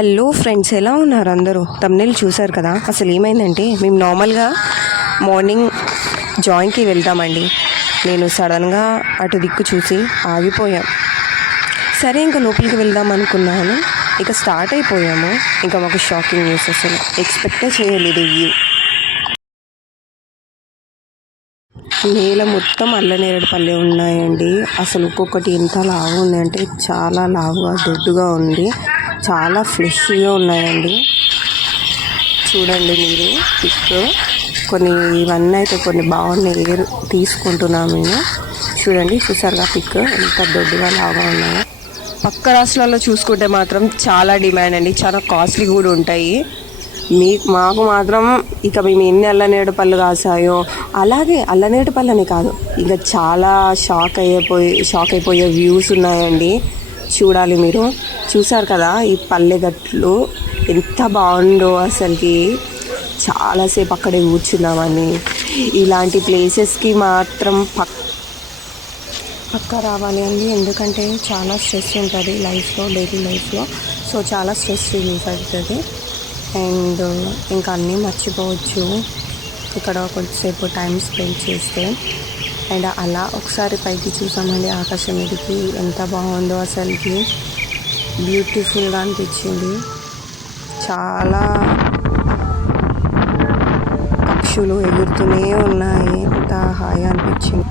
Hello friends ఎలా ఉన్నారు అందరూ? తమ్నీళ్ళు చూసారు కదా? అసలు ఏమైందంటే మేము నార్మల్గా మార్నింగ్ జాయింట్కి వెళ్తామండి నేను సడన్గా అటు దిక్కు చూసి ఆగిపోయాం. సరే ఇంకా లోపలికి వెళ్దాం అనుకున్నాను. ఇక స్టార్ట్ అయిపోయాము. ఇంకా మాకు షాకింగ్ న్యూస్ అసలు. ఎక్స్పెక్టే చేయలేదు ఇవి. నేల మొత్తం అల్లనేరడు పల్లె ఉన్నాయండి. అసలు ఒక్కొక్కటి ఎంత లావు ఉందంటే చాలా లావుగా దొడ్డుగా ఉంది. చాలా ఫ్రెష్గా ఉన్నాయండి. చూడండి మీరు పిక్. కొన్ని ఇవన్నీ అయితే కొన్ని బాగున్నాయి. తీసుకుంటున్నాము మేము. చూడండి చూసారుగా పిక్? ఎంత దొడ్డుగా లాగా ఉన్నాయో. పక్క రాష్ట్రాల్లో చూసుకుంటే మాత్రం చాలా డిమాండ్ అండి. చాలా కాస్ట్లీ కూడా ఉంటాయి. మీకు మాకు మాత్రం ఇక మేము ఎన్ని అల్లనేడు పళ్ళు కాసాయో అలాగే అల్లనేడు పళ్ళనే కాదు. ఇంకా చాలా షాక్ అయిపోయి షాక్ అయిపోయే వ్యూస్ ఉన్నాయండి. చూడాలి మీరు. చూసారు కదా ఈ పల్లెగట్లు ఎంత బాగుందో అసలుకి. చాలాసేపు అక్కడే కూర్చున్నామని. ఇలాంటి ప్లేసెస్కి మాత్రం పక్ పక్క రావాలి అండి. ఎందుకంటే చాలా స్ట్రెస్ ఉంటుంది లైఫ్లో డైలీ లైఫ్లో. సో చాలా స్ట్రెస్ రిలీఫ్ అవుతుంది అండ్ ఇంకా అన్నీ మర్చిపోవచ్చు. ఇక్కడ కొంచెంసేపు టైం స్పెండ్ చేస్తే. అండ్ అలా ఒకసారి పైకి చూసామండి ఆకాశం మీదకి. ఎంత బాగుందో అసలుకి. బ్యూటిఫుల్గా అనిపించింది. చాలా పక్షులు ఎగురుతూనే ఉన్నాయి. ఎంత హాయి అనిపించింది.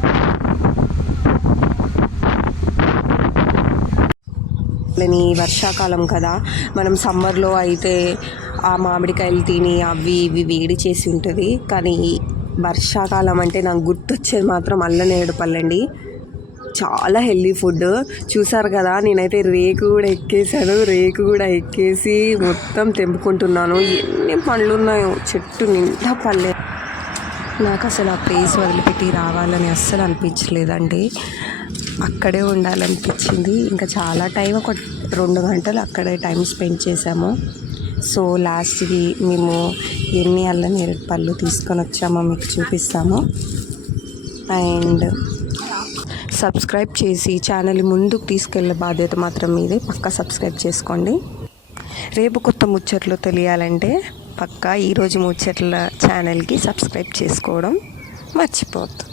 లేని వర్షాకాలం కదా మనం సమ్మర్లో అయితే ఆ మామిడికాయలు తిని అవి ఇవి వేడి చేసి ఉంటుంది. కానీ వర్షాకాలం అంటే నాకు గుర్తొచ్చేది మాత్రం అల్లనేడు పళ్ళండి చాలా హెల్దీ ఫుడ్ చూసారు కదా నేనైతే రేకు కూడా ఎక్కేసాను రేకు కూడా ఎక్కేసి మొత్తం తెంపుకుంటున్నాను. ఎన్ని పండ్లు ఉన్నాయో చెట్టు నిండా పల్లె నాకు అసలు ఆ ప్లేస్ వదిలిపెట్టి రావాలని అస్సలు అనిపించలేదండి. అక్కడే ఉండాలనిపించింది. ఇంకా చాలా టైం ఒక రెండు గంటలు అక్కడే టైం స్పెండ్ చేసాము సో లాస్ట్కి మేము ఎన్ని అల్ల ఎరటి పళ్ళు తీసుకొని వచ్చామో మీకు చూపిస్తాము. అండ్ సబ్స్క్రైబ్ చేసి ఛానల్ ముందుకు తీసుకెళ్ళే బాధ్యత మాత్రం మీదే. పక్కా సబ్స్క్రైబ్ చేసుకోండి. రేపు కొత్త ముచ్చట్లు తెలియాలంటే పక్కా ఈరోజు ముచ్చట్ల ఛానల్కి సబ్స్క్రైబ్ చేసుకోవడం మర్చిపోవద్దు.